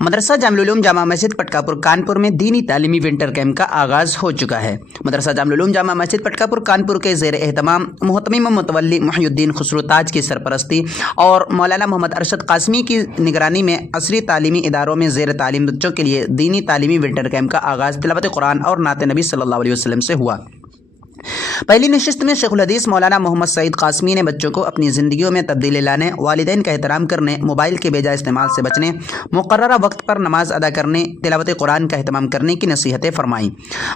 مدرسہ جامع العلوم جامع مسجد پٹکاپور کانپور میں دینی تعلیمی ونٹر کیمپ کا آغاز ہو چکا ہے۔ مدرسہ جامع العلوم جامع مسجد پٹکاپور کانپور کے زیر اہتمام محتمم متولی محی الدین خسرو تاج کی سرپرستی اور مولانا محمد ارشد قاسمی کی نگرانی میں عصری تعلیمی اداروں میں زیر تعلیم بچوں کے لیے دینی تعلیمی ونٹر کیمپ کا آغاز تلاوت قرآن اور نعت نبی صلی اللہ علیہ وسلم سے ہوا۔ پہلی نشست میں شیخ الحدیث مولانا محمد سعید قاسمی نے بچوں کو اپنی زندگیوں میں تبدیلی لانے، والدین کا احترام کرنے، موبائل کے بیجا استعمال سے بچنے، مقررہ وقت پر نماز ادا کرنے، تلاوت قرآن کا اہتمام کرنے کی نصیحتیں فرمائیں۔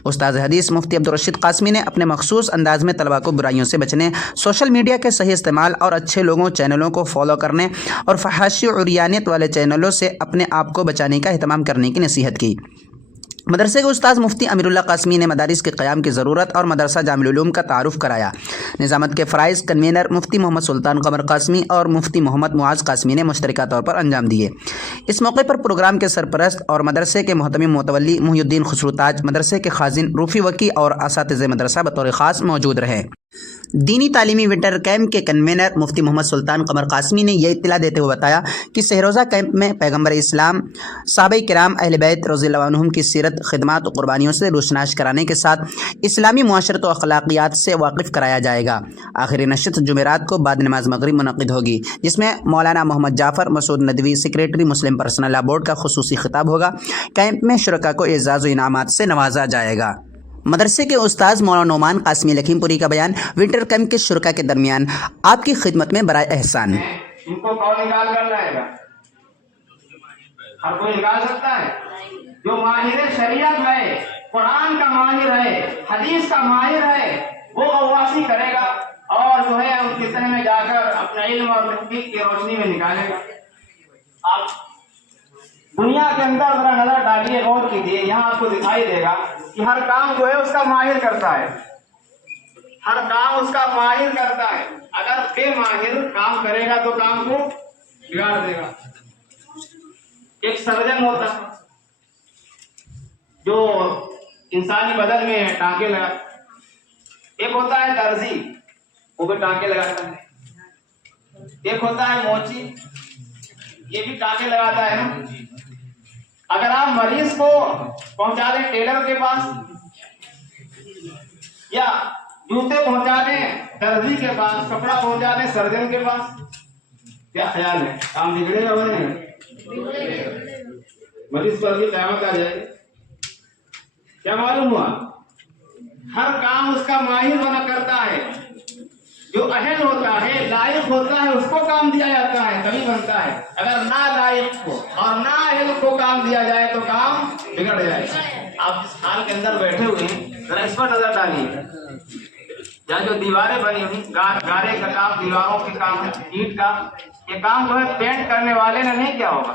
استاد حدیث مفتی عبدالرشید قاسمی نے اپنے مخصوص انداز میں طلباء کو برائیوں سے بچنے، سوشل میڈیا کے صحیح استعمال اور اچھے لوگوں چینلوں کو فالو کرنے اور فحاشی و عریانیت والے چینلوں سے اپنے آپ کو بچانے کا اہتمام کرنے کی نصیحت کی۔ مدرسے کے استاذ مفتی امیر اللہ قاسمی نے مدارس کے قیام کی ضرورت اور مدرسہ جامع العلوم کا تعارف کرایا۔ نظامت کے فرائض کنوینر مفتی محمد سلطان قمر قاسمی اور مفتی محمد معاذ قاسمی نے مشترکہ طور پر انجام دیے۔ اس موقع پر پروگرام کے سرپرست اور مدرسے کے محتمم متولی محی الدین خسرو تاج، مدرسے کے خازن روفی وکی اور اساتذہ مدرسہ بطور خاص موجود رہے۔ دینی تعلیمی ونٹر کیمپ کے کنوینر مفتی محمد سلطان قمر قاسمی نے یہ اطلاع دیتے ہوئے بتایا کہ سہروزہ کیمپ میں پیغمبر اسلام، صحابہ کرام، اہل بیت رضی اللہ عنہم کی سیرت، خدمات و قربانیوں سے روشناس کرانے کے ساتھ اسلامی معاشرت و اخلاقیات سے واقف کرایا جائے گا۔ آخری نشست جمعرات کو بعد نماز مغرب منعقد ہوگی، جس میں مولانا محمد جعفر مسعود ندوی، سیکریٹری مسلم پرسنل لا بورڈ کا خصوصی خطاب ہوگا۔ کیمپ میں شرکاء کو اعزاز و انعامات سے نوازا جائے گا۔ مدرسے کے استاذ مولانا نعمان قاسمی لکھیم پوری کا بیان۔ ونٹر کیمپ کے شرکاء کے درمیان آپ کی خدمت میں برائے احسان۔ ان کو کون نکال کر لائے گا؟ ہر کوئی نکال سکتا ہے؟ جو ماہر شریعت ہے، قرآن کا ماہر ہے، حدیث کا ماہر ہے، وہ غواصی کرے گا اور جو ہے ان کے ذہن میں جا کر اپنے علم اور تحقیق کی روشنی میں نکالے گا۔ آپ دنیا کے اندر ذرا نظر ڈالیے، غور کیجیے، یہاں آپ کو دکھائی دے گا کہ ہر کام جو ہے اس کا ماہر کرتا ہے، ہر کام اس کا ماہر کرتا ہے۔ اگر بے ماہر کام کرے گا تو کام کو بگاڑ دے گا۔ ایک سرجن ہوتا جو انسانی بدن میں ٹانکے لگا، ایک ہوتا ہے درزی، وہ بھی ٹانکے لگاتا ہے، ایک ہوتا ہے موچی، یہ بھی ٹانکے لگاتا ہے نا۔ اگر آپ مریض کو پہنچا دیں ٹیلر کے پاس یا جوتے پہنچا دیں درزی کے پاس، کپڑا پہنچا دیں سرجن کے پاس، کیا خیال ہے؟ کام بگڑے گا بنے گا؟ مریض پر بھی قیامت آ جائے گی۔ کیا معلوم ہوا؟ ہر کام اس کا ماہر بنا کرتا ہے، جو اہل ہوتا ہے، لائق ہوتا ہے، اس کو کام دیا جاتا ہے تبھی بنتا ہے۔ اگر نہ لائق کو اور نہ اہل کو کام دیا جائے تو کام بگڑ جائے گا۔ آپ جس حال کے اندر بیٹھے ہوئے ہیں ذرا اس پر نظر ڈالیے، یا جو دیواریں بنی ہوئی، گارے کا کام، دیواروں کے کام ہے، اینٹ کا، یہ کام جو ہے پینٹ کرنے والے نے نہیں کیا ہوگا،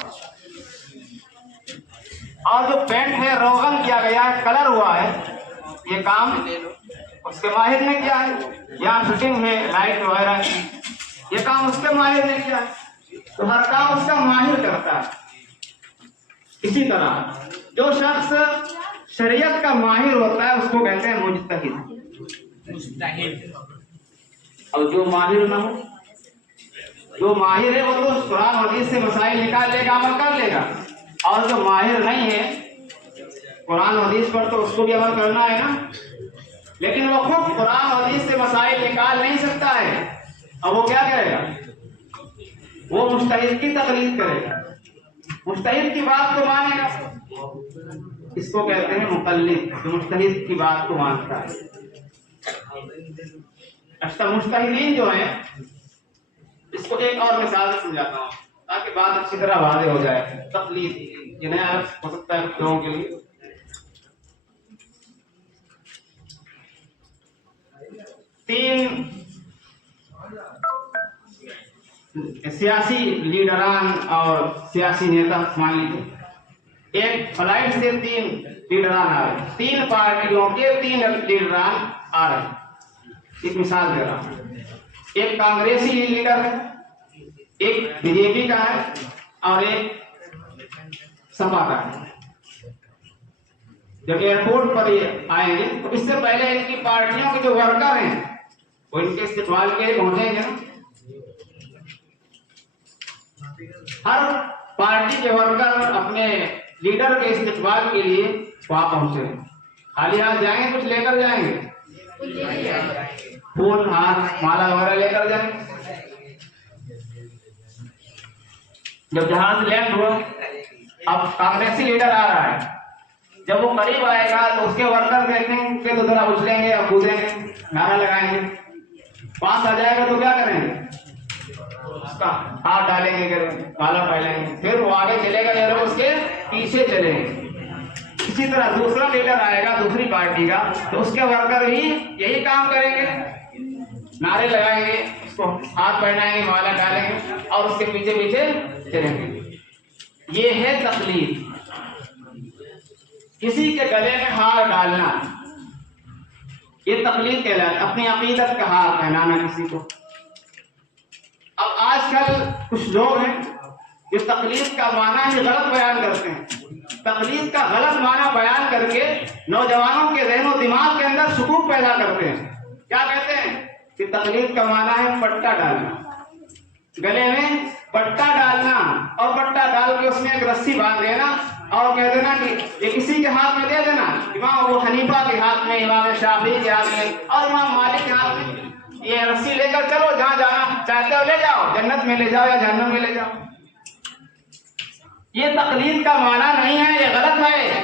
اور جو پینٹ ہے روغن کیا گیا ہے، کلر ہوا ہے، یہ کام اس کے ماہر نے کیا ہے۔ یہاں فٹنگ ہے لائٹ وغیرہ کی، یہ کام اس کے ماہر نے کیا ہے۔ تو ہر کام اس کا ماہر کرتا ہے۔ اسی طرح جو شخص شریعت کا ماہر ہوتا ہے اس کو کہتے ہیں مجتہد۔ اور جو ماہر نہ ہو، جو ماہر ہے وہ تو قرآن حدیث سے مسائل نکال لے گا، عمل کر لے گا، اور جو ماہر نہیں ہے قرآن حدیث پر تو اس کو بھی عمل کرنا ہے نا، لیکن وہ خود قرآن حدیث سے مسائل نکال نہیں سکتا ہے، اور وہ کیا کرے گا؟ وہ مجتہد کی تقلید کرے گا، مجتہد کی بات کو مانے گا۔ اس کو کہتے ہیں مقلد، جو مجتہد کی بات کو مانتا ہے۔ اچھا، مجتہدین جو ہیں، اس کو ایک اور مثال سے سمجھاتا ہوں تاکہ بات اچھی طرح واضح ہو جائے۔ تقلید یہ نیا لفظ ہو سکتا ہے لوگوں کے لیے۔ تین سیاسی لیڈران اور سیاسی نیتا مان لیجیے، ایک فلائٹ سے تین لیڈران آ رہے ہیں، تین پارٹیوں کے تین لیڈران آ رہے ہیں۔ ایک مثال دے رہا ہوں، ایک کانگریسی لیڈر ہے، ایک بی جے پی کا ہے، اور ایک سپا کا ہے۔ جب ایئرپورٹ پر یہ آئیں گے تو اس سے پہلے ان کی پارٹیوں کے جو ورکر ہیں وہ ان کے استقبال کے لیے پہنچیں گے نا۔ ہر پارٹی کے ورکر اپنے لیڈر کے استقبال کے لیے وہاں پہنچے ہیں. خالی ہاتھ جائیں گے؟ کچھ لے کر جائیں گے؟ پھول ہاتھ مالا وغیرہ لے کر جائیں گے. جب جہاز لینڈ ہوا اب کانگریسی لیڈر آ رہا ہے. جب وہ قریب آئے گا تو اس کے ورکر دیکھیں گے تو ذرا اچھلیں گے اور کودیں گے، نعرہ لگائیں گے. پاس آ جائے گا تو کیا کریں گے؟ اس کا ہاتھ ڈالیں گے، مالا پہنیں گے. پھر وہ آگے چلے گا یا اس کے پیچھے چلیں گے. اسی طرح دوسرا لیڈر آئے گا دوسری پارٹی کا تو اس کے ورکر بھی یہی کام کریں گے، نعرے لگائیں گے، اس کو ہاتھ پہنائیں گے، مالا ڈالیں گے اور اس کے پیچھے پیچھے چلیں گے. یہ ہے تقلید. کسی کے گلے میں ہار ڈالنا یہ تقلید کہلاتا ہے. اپنی عقیدت کا ہار پہنانا کسی کو. اب آج کل کچھ لوگ ہیں جو تقلید کا معنی ہی غلط بیان کرتے ہیں. تقلید کا غلط معنی بیان کر کے نوجوانوں کے ذہن و دماغ کے اندر شکوک پیدا کرتے ہیں. کیا کہتے ہیں کہ تقلید کا معنی ہے پٹا ڈالنا، گلے میں پٹا ڈالنا اور پٹا ڈال کے اس میں ایک رسی باندھ دینا اور کہہ دینا کہ یہ کسی کے ہاتھ میں دے دینا. امام ابو حنیفہ کے ہاتھ میں، امام شافعی کے ہاتھ میں اور امام مالک کے ہاتھ میں. یہ رسی لے کر چلو، جہاں جانا چاہتے ہو لے جاؤ، جنت میں لے جاؤ یا جہنم میں لے جاؤ. یہ تقلید کا معنی نہیں ہے، یہ غلط ہے.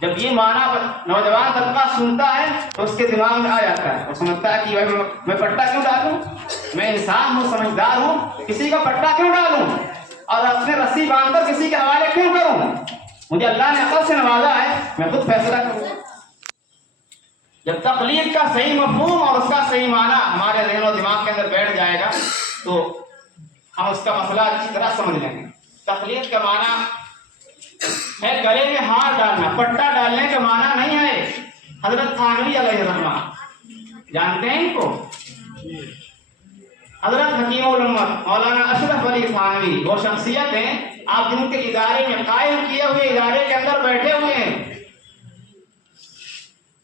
جب یہ معنی نوجوان طبقہ سنتا ہے تو اس کے دماغ میں آ جاتا ہے اور سمجھتا ہے کہ میں پٹا کیوں ڈالوں، میں انسان ہوں، سمجھدار ہوں، کسی کا پٹا کیوں ڈالوں اور اپنے رسی باندھ کر کسی کے حوالے کیوں کروں. مجھے اللہ نے عقل سے نوازا ہے، میں خود فیصلہ کروں. جب تقلید کا صحیح مفہوم اور اس کا صحیح معنی ہمارے ذہن و دماغ کے اندر بیٹھ جائے گا تو ہم اس کا مسئلہ اچھی طرح سمجھ لیں گے. تقلید کا معنی ہے گلے میں ہار ڈالنا، پٹا ڈالنے کا معنی نہیں ہے. حضرت تھانوی علیہ الرحمہ جانتے ہیں ان کو؟ حضرت حکیم الامت مولانا اشرف علی تھانوی وہ شخصیت ہیں آپ جن کے ادارے میں قائم کیے ہوئے ادارے کے اندر بیٹھے ہوئے ہیں.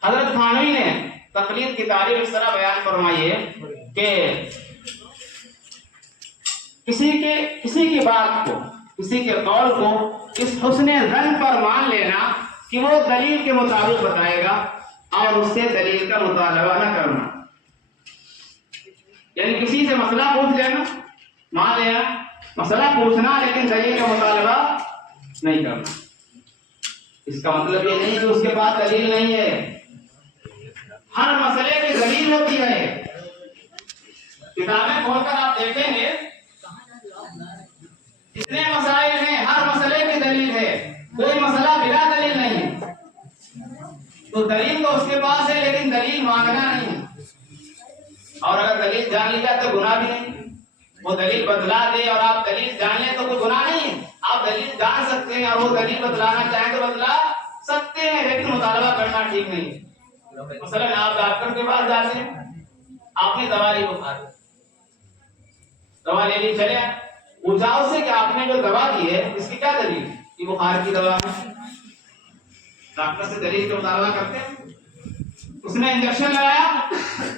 حضرت تھانوی نے تقلید کی تعریف اس طرح بیان فرمائی ہے کہ کسی کی بات کو، کسی کے قول کو اس حسن ظن پر مان لینا کہ وہ دلیل کے مطابق بتائے گا اور اس سے دلیل کا مطالبہ نہ کرنا. یعنی کسی سے مسئلہ پوچھ لینا، مان لینا مسئلہ پوچھنا لیکن دلیل کا مطالبہ نہیں کرنا. اس کا مطلب یہ نہیں کہ اس کے پاس دلیل نہیں ہے. ہر مسئلے کی دلیل ہوتی ہے. کتابیں کھول کر آپ دیکھیں گے جتنے مسائل ہیں ہر مسئلے کی دلیل ہے، کوئی مسئلہ بلا دلیل نہیں ہے. تو دلیل تو اس کے پاس ہے لیکن دلیل مانگنا نہیں. اور اگر دلیل جان لی جائے تو گناہ بھی نہیں. وہ دلیل بدلا دے اور آپ دلیل جان لیں تو کوئی گناہ نہیں ہے. آپ دلیل جان سکتے ہیں اور وہ دلیل بدلانا چاہیں تو بدلا سکتے ہیں لیکن مطالبہ کرنا ٹھیک نہیں ہے. مثلا آپ ڈاکٹر کے پاس جاتے ہیں، آپ نے دوا لی، دوا لے لی، چلے پوچھا اس سے کہ آپ نے جو دوا دی ہے اس کی کیا دلیل؟ یہ بخار کی دوا ہے. ڈاکٹر سے دلیل کا مطالبہ کرتے ہیں. اس نے انجیکشن لگایا،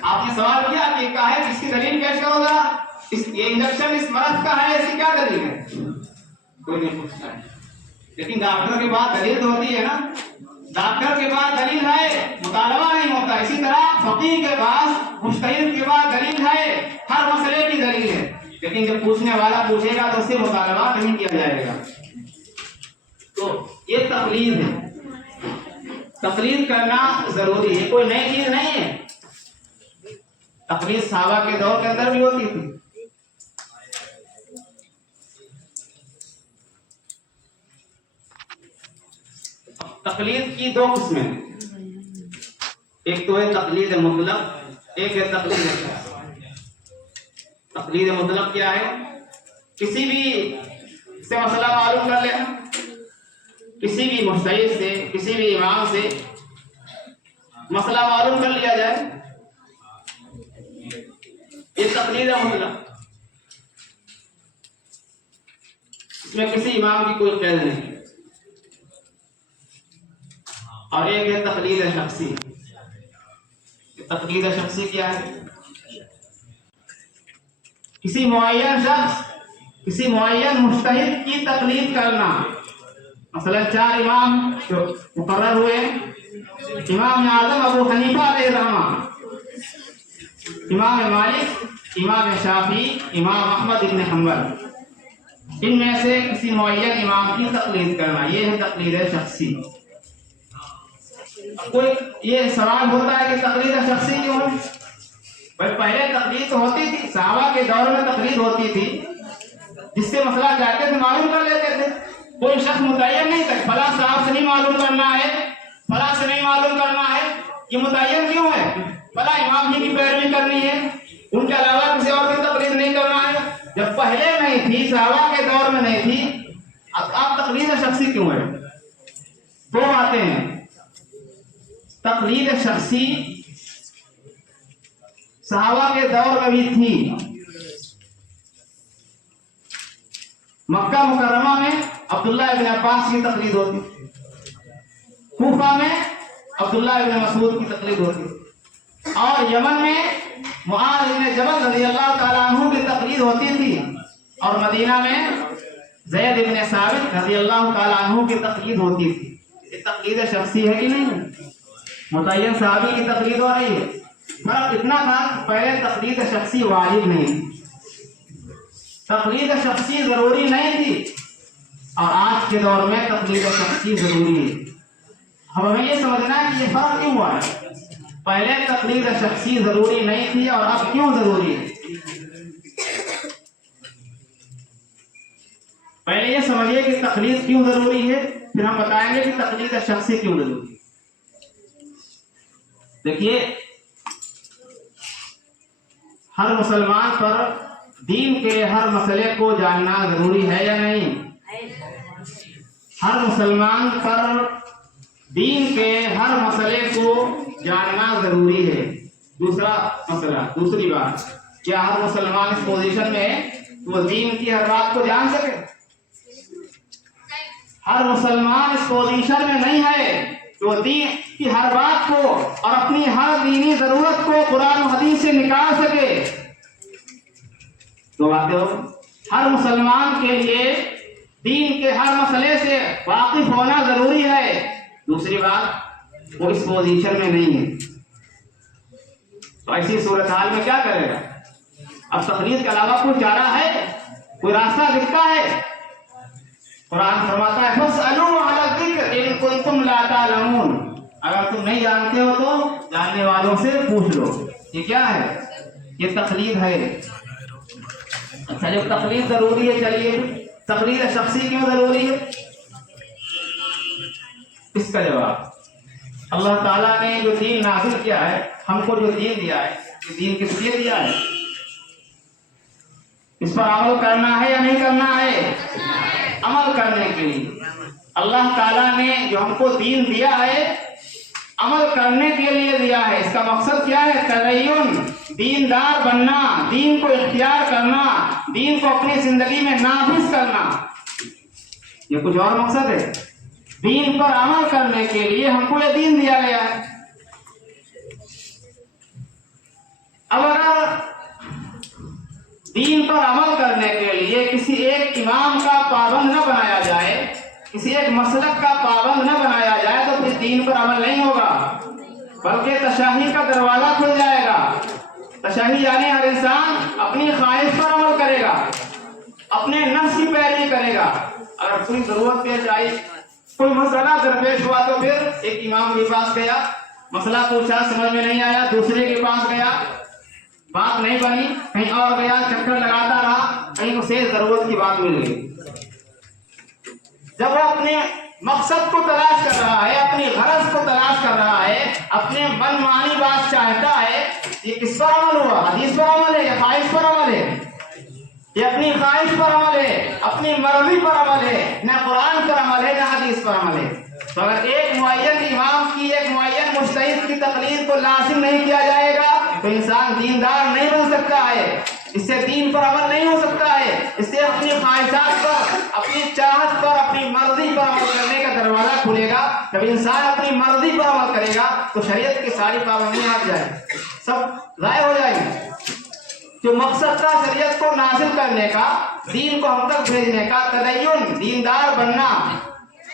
آپ نے سوال کیا کہ کیا ہے، اس کی دلیل پیش کرو ذرا. یہ انجیکشن اس مرض کا ہے، اس کی کیا دلیل ہے؟ کوئی نہیں پوچھتا ہے. لیکن ڈاکٹر کے پاس دلیل تو ہوتی ہے نا. ڈاکٹر کے پاس دلیل ہے، مطالبہ نہیں ہوتا. اسی طرح فقیہ کے پاس، مجتہد کے پاس دلیل ہے، ہر مسئلے کی دلیل ہے. لیکن جب پوچھنے والا پوچھے گا تو اس سے مطالبہ نہیں کیا جائے گا. تو یہ تقلید ہے. تقلید کرنا ضروری ہے، کوئی نئی چیز نہیں ہے. تقلید صحابہ کے دور کے اندر بھی ہوتی تھی. تقلید کی دو قسمیں ہیں، ایک تو ہے تقلید مطلق، ایک ہے تقلید خاص. تقلید مطلق کیا ہے؟ کسی بھی سے مسئلہ معلوم کر لینا، کسی بھی مجتہد سے، کسی بھی امام سے مسئلہ معلوم کر لیا جائے، یہ تقلید مطلق. اس میں کسی امام کی کوئی قید نہیں. اور ایک ہے تقلید شخصی. تقلید شخصی کیا ہے؟ کسی معین شخص، کسی معین مجتہد کی تقلید کرنا. مثلا 4 امام جو مقرر ہوئے، امام اعظم ابو حنیفہ علیہ الرحمہ، امام مالک، امام شافعی، امام احمد ابن حنبل، ان میں سے کسی معین امام کی تقلید کرنا، یہ ہے تقلید شخصی۔ کوئی یہ سوال ہوتا ہے کہ تقلید شخصی کیوں ہے؟ بھائی پہلے تقلید تو ہوتی تھی، صحابہ کے دور میں تقلید ہوتی تھی، جس سے مسئلہ چاہتے تھے معلوم کر لیتے تھے، کوئی شخص متعین نہیں تھا فلاں صاحب سے نہیں معلوم کرنا ہے، فلاں سے نہیں معلوم کرنا ہے، یہ متعین کیوں ہے؟ فلاں امام جی کی پیروی کرنی ہے، ان کے علاوہ کسی اور کی تقلید نہیں کرنا ہے۔ جب پہلے نہیں تھی، صحابہ کے دور میں نہیں تھی، اب آپ تقلید شخصی کیوں ہے؟ دو باتیں ہیں، تقلید شخصی صحابہ کے دور میں بھی تھی۔ مکہ مکرمہ میں عبداللہ ابن عباس کی تقلید ہوتی، کوفہ میں عبداللہ ابن مسعود کی تقلید ہوتی، اور یمن میں معاذ بن جبل رضی اللہ تعالیٰ عنہ کی تقلید ہوتی تھی، اور مدینہ میں زید بن ثابت رضی اللہ تعالیٰ عنہ کی تقلید ہوتی تھی۔ یہ تقلید شخصی ہے کہ نہیں؟ متعین صحابی کی تقلید ہو رہی ہے۔ فرق اتنا تھا کہ پہلے تقلید شخصی واجب نہیں تھی، تقلید شخصی ضروری نہیں تھی، اور آج کے دور میں تقلید شخصی ضروری ہے۔ اب ہمیں یہ سمجھنا ہے کہ یہ فرق کیوں ہوا ہے، پہلے تقلید شخصی ضروری نہیں تھی اور اب کیوں ضروری ہے۔ پہلے یہ سمجھیے کہ تقلید کیوں ضروری ہے، پھر ہم بتائیں گے کہ تقلید شخصی کیوں ضروری ہے۔ دیکھیے، ہر مسلمان پر دین کے ہر مسئلے کو جاننا ضروری ہے یا نہیں؟ ہر مسلمان پر دین کے ہر مسئلے کو جاننا ضروری ہے۔ دوسرا مسئلہ، دوسری بات، کیا ہر مسلمان اس پوزیشن میں ہے کہ وہ دین کی ہر بات کو جان سکے؟ ہر مسلمان اس پوزیشن میں نہیں ہے کہ وہ دین کی ہر بات کو اور اپنی ہر دینی ضرورت کو قرآن و حدیث سے نکال سکے۔ تو باتیں ہو، ہر مسلمان کے لیے دین کے ہر مسئلے سے واقف ہونا ضروری ہے۔ دوسری بات، وہ اس پوزیشن میں نہیں ہے، تو ایسی صورتحال میں کیا کرے گا؟ اب تقلید کے علاوہ کوئی چارہ ہے، کوئی راستہ دکھتا ہے؟ قرآن فرماتا ہے فَاسْأَلُوا أَهْلَ الذِّكْرِ إِن كُنتُمْ لَا تَعْلَمُونَ، اگر تم نہیں جانتے ہو تو جاننے والوں سے پوچھ لو۔ یہ کیا ہے؟ یہ تقلید ہے۔ اچھا، جب تقلید ضروری ہے، چلیے تقلید شخصی کیوں ضروری ہے؟ اس کا جواب، اللہ تعالیٰ نے جو دین نازل کیا ہے، ہم کو جو دین دیا ہے، یہ دین کس لیے دیا ہے؟ اس پر عمل کرنا ہے یا نہیں کرنا ہے؟ عمل کرنے کے لیے۔ اللہ تعالیٰ نے جو ہم کو دین دیا ہے، عمل کرنے کے لیے دیا ہے۔ اس کا مقصد کیا ہے؟ تدین، دیندار بننا، دین کو اختیار کرنا، دین کو اپنی زندگی میں نافذ کرنا، یہ کچھ اور مقصد ہے۔ دین پر عمل کرنے کے لیے ہم کو یہ دین دیا گیا ہے۔ اب اگر دین پر عمل کرنے کے لیے کسی ایک امام کا پابند نہ بنایا جائے، کسی ایک مسلک کا پابند نہ بنایا جائے، تو پھر دین پر عمل نہیں ہوگا، بلکہ تشہی کا دروازہ کھل جائے گا۔ تشہی یعنی ہر انسان اپنی خواہش پر عمل کرے گا، اپنے نفس کی پیروی کرے گا۔ اگر کوئی ضرورت پیش آئی، کوئی مسئلہ درپیش ہوا، تو پھر ایک امام کے پاس گیا، مسئلہ پوچھا، سمجھ میں نہیں آیا، دوسرے کے پاس گیا، بات نہیں بنی، کہیں اور گیا، چکر لگاتا رہا، کہیں اسے ضرورت کی بات مل گئی۔ جب وہ اپنے مقصد کو تلاش کر رہا ہے، اپنی غرض کو تلاش کر رہا ہے، اپنے من مانی بات چاہتا ہے، یہ کس پر عمل ہوا؟ حدیث پر عمل ہے یا خواہش پر عمل ہے؟ یہ اپنی خواہش پر عمل ہے، اپنی مرضی پر عمل ہے، نہ قرآن پر عمل ہے نہ حدیث پر عمل ہے۔ تو اگر ایک معین امام کی، ایک معین مجتہد کی تقلید کو لازم نہیں کیا جائے گا، تو انسان دیندار نہیں بن سکتا ہے، اس سے دین پر عمل نہیں ہو سکتا ہے، اس سے اپنی خواہشات پر، اپنی چاہت پر، اپنی مرضی پر عمل کرنے کا دروازہ کھلے گا۔ جب انسان اپنی مرضی پر عمل کرے گا تو شریعت کی ساری پابندیاں ہٹ جائیں، سب ضائع ہو جائیں گی۔ جو مقصد تھا شریعت کو نازل کرنے کا، دین کو ہم تک بھیجنے کا، تدین، دیندار بننا،